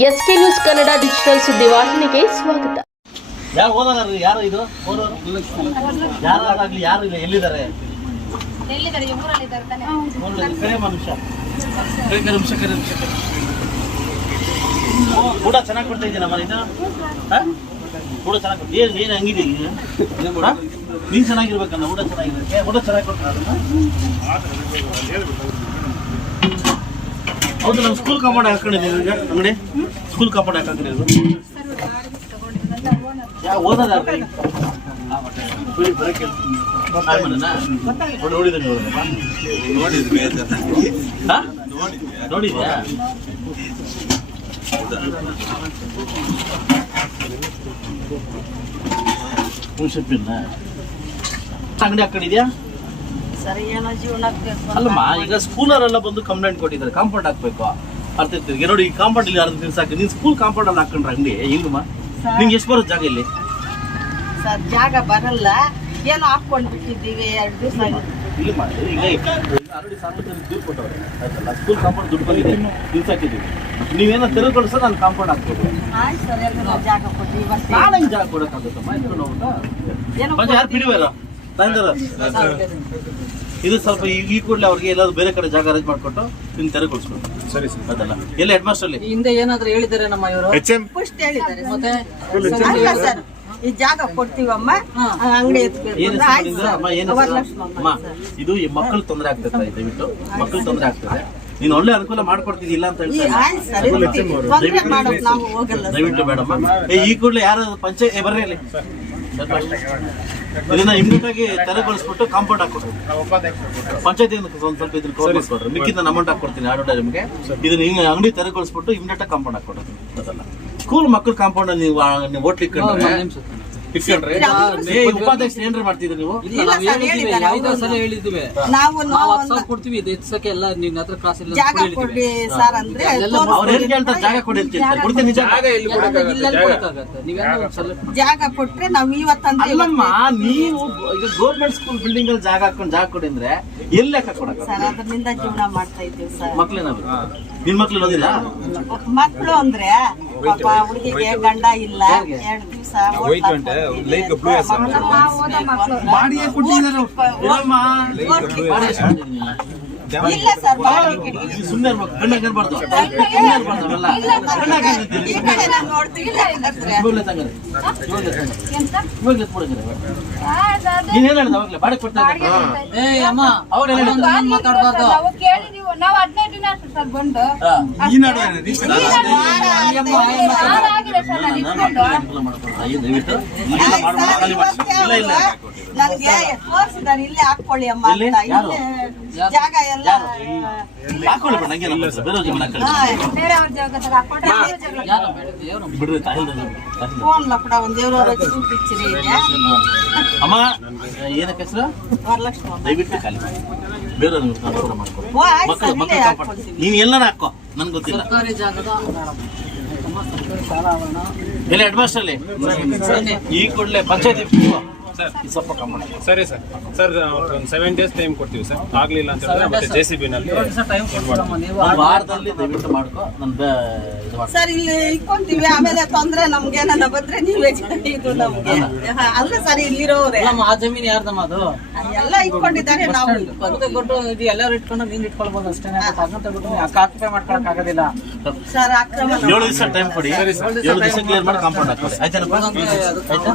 S K news Kannada digital ಸುದ್ದಿವಾಹಿನಿಗೆ ಸ್ವಾಗತ. ಯಾರು ಓದೋದಾರ್ರಿ ಯಾರು ಇದು? ಓದೋರು ಯಾರಾಗಲಿ ಯಾರು ಇಲ್ಲ ಎಲ್ಲಿದ್ದಾರೆ? ಕರೆ ಮನುಷ್ಯ. ಕರೆ ಕರೆ ನಿಮಿಷ ಕರೆ ನಿಮಿಷ ಕರೆ. ಊಟ ಚೆನ್ನಾಗಿ ಕೊಡ್ತಾ ಇದೀನಮ್ಮ ನೀನು ಹಾ? ಊಟ ಚೆನ್ನಾಗಿ ಕೊಡ್ತೀನಿ ಏನು ಏನು ಹಂಗಿದೆ ಈಗ? ನೀನ್ ಚೆನ್ನಾಗಿರ್ಬೇಕನ್ನ ಊಟ ಚೆನ್ನಾಗಿರುತ್ತೆ ಊಟ ಚೆನ್ನಾಗಿ ಕೊಡ್ತಾರೆ ಅದನ್ನ? ಹೌದು ನಮ್ಮ ಸ್ಕೂಲ್ ಕಾಂಪೌಂಡ್ ಹಾಕೊಂಡಿದ್ದೀವಿ ಈಗ. ಅಂಗಡಿ? ಸ್ಕೂಲ್ ಕಾಂಪೌಂಡ್ ಹಾಕೊಂಡಿದ್ದೀವಿ ಯಾ ಓದೋದಾರ್ರಿ ಬಿಡಿ ಬರಕ್ಕೆ ನೋಡಿದ್ರೆ ನೋಡಿದ್ಯಾ? ಹುಣ್ಸೆಪ್ಪಿನ ಅಂಗಡಿ ಹಾಕೊಂಡಿದ್ಯಾ? ಸರಿ ಏನೋ ಜೀವನಕ್ಕೆ ಅಲ್ಲಮ್ಮ ಈಗ ಸ್ಕೂಲರೆಲ್ಲ ಬಂದು ಕಂಪ್ಲೇಂಟ್ ಕೊಟ್ಟಿದ್ದಾರೆ ಕಾಂಪೌಂಡ್ ಹಾಕ್ಬೇಕು ಅರ್ಥ ಇರ್ತೀವಿ ನೋಡಿ ಈ ಕಾಂಪೌಂಡ್ ಇಲ್ಲಿ ಅರ್ಧ ದಿವಸ ಹಾಕಿ ನೀನ್ ಸ್ಕೂಲ್ ಕಾಂಪೌಂಡ್ ಅಲ್ಲಿ ಹಾಕೊಂಡ್ರೆ ಅಂಗಡಿ ಹೆಂಗಮ್ಮ ನಿಂಗೆ ಎಷ್ಟು ಬರೋ ಜಾಗ ಇಲ್ಲಿ? ಸರ್ ಜಾಗ ಬರಲ್ಲ. ಏನೋ ಹಾಕೊಂಡ್ ಬಿಟ್ಟಿದ್ದೀವಿ ಎರಡು ದಿವಸ ಇಲ್ಲಿ ಮಾಡಿ ಈಗ ಆಲ್ರೆಡಿ ಸಾರ್ವಜನಿಕ ದುಡ್ಡು ಕೊಟ್ಟವ್ರೆ. ಆಯ್ತಲ್ಲ? ಸ್ಕೂಲ್ ಕಾಂಪೌಂಡ್ ದುಡ್ಡು ಬಂದಿದೆ. ದಿವಸ ಹಾಕಿದ್ದೀವಿ ನೀವೇನೋ ತೆರವುಗೊಳಿಸೋ ನಾನು ಕಾಂಪೌಂಡ್ ಹಾಕ್ಬೇಕು. ಸರ್ ನಾನು ಜಾಗ ಕೊಡೋಕ್ಕಾಗುತ್ತಮ್ಮ? ಯಾರು ಪಿಡಿವಾರ ತಂದರ ಇದು ಸ್ವಲ್ಪ ಈ- ಈ ಕೂಡಲೇ ಅವ್ರಿಗೆ ಎಲ್ಲಾದ್ರೂ ಬೇರೆ ಕಡೆ ಜಾಗ ಅರೇಂಜ್ ಮಾಡಿಕೊಟ್ಟು ತೆರೆ ತೆರವುಗೊಳಿಸ್ಬೇಕು. ಸರಿ ಸರ್. ಅದಲ್ಲ. ಎಲ್ಲ ಹೆಡ್ ಮಾಸ್ಟರ್ ಅಲ್ಲಿ? ಹಿಂದೆ ಏನಾದ್ರು ಹೇಳಿದ್ದಾರೆ ನಮ್ಮ ಇವರು? ಎಚ್ ಎಂ ಪುಷ್ಟ್ ಹೇಳಿದ್ದಾರೆ. ಮತ್ತೆ ಅಲ್ಲ ಸರ್ ಈ ಜಾಗ ಕೊಡ್ತೀವಮ್ಮ. ಅಂಗಡಿ ಎತ್ಬೇಕು. ಇದು ಈ ಮಕ್ಕಳು ತೊಂದರೆ ಆಗ್ತದೆ ದಯವಿಟ್ಟು. ಮಕ್ಕಳು ತೊಂದರೆ ಆಗ್ತದೆ. ನೀನು ಒಳ್ಳೆ ಅನುಕೂಲ ಮಾಡ್ಕೊಡ್ತಿದ್ದಿ ಇಲ್ಲ ಅಂತ ಹೇಳ್ತಾರೆ ದಯವಿಟ್ಟು ಬೇಡಮ್ಮ ಏ ಈ ಕೂಡಲೇ ಯಾರು ಪಂಚಾಯತ್ ಬರ್ರಿ ಅಲ್ಲಿ. ಇದನ್ನ ಇಮ್ಮಿಡಿಯೇಟ್ ಆಗಿ ತೆರವುಗೊಳಿಸ್ಬಿಟ್ಟು ಕಾಂಪೌಂಡ್ ಹಾಕೊಡ್ರಿ ಪಂಚಾಯತ್ ಒಂದ್ ಸ್ವಲ್ಪ ಇದ್ರ ಕವರ್ ಮಾಡ್ಕೊಡ್ರಿ. ಮಿಕ್ಕಿದ ಅಮೌಂಟ್ ಹಾಕೊಡ್ತೀನಿ ಆಡೋಡ ನಿಮಗೆ. ಇದನ್ನ ಹಿಂಗೆ ಅಂಗಡಿ ತೆರವುಗೊಳಿಸ್ಬಿಟ್ಟು ಇಮ್ಮಿಡಿಯೇಟ್ ಆಗಿ ಕಾಂಪೌಂಡ್ ಹಾಕೊಡೋದು ಅದಲ್ಲ ಸ್ಕೂಲ್ ಮಕ್ಕಳು ಕಾಂಪೌಂಡ್ ನೀವು ನೀವು ಹೋಟ್ಲ್ ಇಟ್ಕೊಂಡ್ರೆ? ಇಟ್ಕೊಂಡ್ರೆ ಏ ಉಪಾಧ್ಯಕ್ಷ ಏನ್ರಿ ಮಾಡ್ತಿದ್ರಿ ನೀವು? ಐದು ಸಲ ಹೇಳಿದ್ವಿ. ನಾವು ಹತ್ತು ಸಾವಿರ ಕೊಡ್ತೀವಿ ಇದು ಎತ್ಸಕ್ಕೆ ಎಲ್ಲ ನಿನ್ನ ಹತ್ರ ಕ್ರಾಸ್ ಇಲ್ಲ ಜಾಗ ಕೊಡ್ರಿ ಸರ್ ಅಂದ್ರೆ ಅವ್ರು ಏನ್ ಕೇಳ್ತಾರೆ? ಜಾಗ ಕೊಡಿ ಅಂತ ಕೇಳ್ತಾರೆ ಕೊಡ್ತೀನಿ ಸೆಲೆಕ್ಟ್ ಜಾಗ ಕೊಟ್ರೆ ನಾವ್ ಇವತ್ತಂದ್ರೆ ಅಲ್ಲಮ್ಮ ನೀವು ಇದು ಗೌರ್ಮೆಂಟ್ ಸ್ಕೂಲ್ ಬಿಲ್ಡಿಂಗ್ ಅಲ್ಲಿ ಜಾಗ ಹಾಕೊಂಡು ಜಾಗ ಕೊಡಿ ಅಂದ್ರೆ ಎಲ್ಲಿ ಲೆಕ್ಕ ಕೊಡಕ ಸರ್ ಅದರಿಂದ ಜೀವನ ಮಾಡ್ತಾ ಇದ್ದೀವಿ ಸರ್. ಮಕ್ಳೇನಾದ್ರು? ನಿನ್ ಮಕ್ಳು ಓದಿಲ್ಲ? ಮಕ್ಕಳು ಅಂದ್ರೆ ಪಾಪ ಹುಡುಗಿಗೆ ಗಂಡ ಇಲ್ಲ ಎರಡು ದಿವಸ ಇಲ್ಲ ಸರ್. ಈ ಕಡೆ ನಾನು ಇಲ್ಲ ಏನ್ ಹೇಳ್ದ ಅವಾಗ್ಲೇ? ಬಾಡಿಗೆ ಏ ಅಮ್ಮ ಅವಾಗ ಮಾತಾಡ್ಬಾರ್ದು. ನಾವು ನಾವು ಸರ್ ಬಂದು. ಈ ನಡುವೆ ಆಗಿದೆ ಸರ್ ನಾನು ಇಟ್ಕೊಂಡು. ಇಲ್ಲ ಇಲ್ಲ ನನಗೆ ತೋರಿಸಿದಾರೆ ಇಲ್ಲೇ ಹಾಕೊಳ್ಳಿ ಅಮ್ಮ? ಅಂತ? ಇಲ್ಲೇ ಜಾಗ ಎಲ್ಲ ಹಾಕೊಳ್ಳಿ ಬಿಡು, ಜೀವನ ಜಾಗದಾಗ ಹಾಕೊಂಡ್ರೆ ಬಿಡ್ರಿ ಒಂದ್ ದೇವ್ರವ್ರ ಪಿಕ್ಚರ್ ಇದೆ ಅಮ್ಮ ಏನಕ್ಕೆ ಹೆಸರು? ವರಲಕ್ಷ್ಮಿ ದಯವಿಟ್ಟು ಖಾಲಿ ಮಕ್ಕಳು ಮಕ್ಕಳು. ನೀನ್ ಎಲ್ಲಾರ ಹಾಕೋ ನನ್ಗೆ ಗೊತ್ತಿಲ್ಲ. ಎಲ್ಲ ಹೆಡ್ ಮಾಸ್ಟರ್ ಅಲ್ಲಿ? ಈ ಕೂಡಲೇ ಪಂಚಾಯತಿ ಸರಿ. Sir sir. ಒಂದು ಸೆವೆನ್ ಡೇಸ್ ಟೈಮ್ ಕೊಡ್ತೀವಿ ಸರ್. ಆಗ್ಲಿಲ್ಲ ಅಂತ ಹೇಳಿದ್ರೆ ಮತ್ತೆ ಜೆ ಸಿ ವಾರದಲ್ಲಿ ದಯವಿಟ್ಟು ಮಾಡ್ಕೊ. ಸರ್ ಇಲ್ಲಿ ಇಟ್ಕೊಂತೀವಿ. ಆಮೇಲೆ ತೊಂದ್ರೆ ನಮ್ಗೆ ನನ್ನ ಬಂದ್ರೆ ನೀವೇ ಜನ ಇದು ನಮ್ಗೆ. ಅಲ್ಲ. ಸರ್ ಇಲ್ಲಿರೋರೆ. ಅಲ್ಲಮ್ಮ ಆ ಜಮೀನು ಯಾರ್ದಮ್ಮ ಅದು? ಎಲ್ಲ ಇಟ್ಕೊಂಡಿದ್ದಾರೆ ನಾವು. ಇದು ಎಲ್ಲರೂ ಇಟ್ಕೊಂಡು ನೀನ್ ಇಟ್ಕೊಳ್ಬೋದು ಅಷ್ಟೇ ಅದನ್ನ ತಗೊಂಡು ನೀವು ಅಕ್ಕ ಆಕ್ಯುಪೈ ಮಾಡ್ಕೊಳಕ್ ಆಗೋದಿಲ್ಲ. ಸರ್ ಅಕ್ರಮ ಏಳು ದಿವಸ ಟೈಮ್ ಕೊಡಿ. ಏಳು ದಿವಸ ಕ್ಲಿಯರ್ ಮಾಡಿ ಕಾಂಪೌಂಡ್ ಹಾಕೊಳ್ಳಿ ಆಯ್ತೇನಪ್ಪ ಆಯ್ತಾ?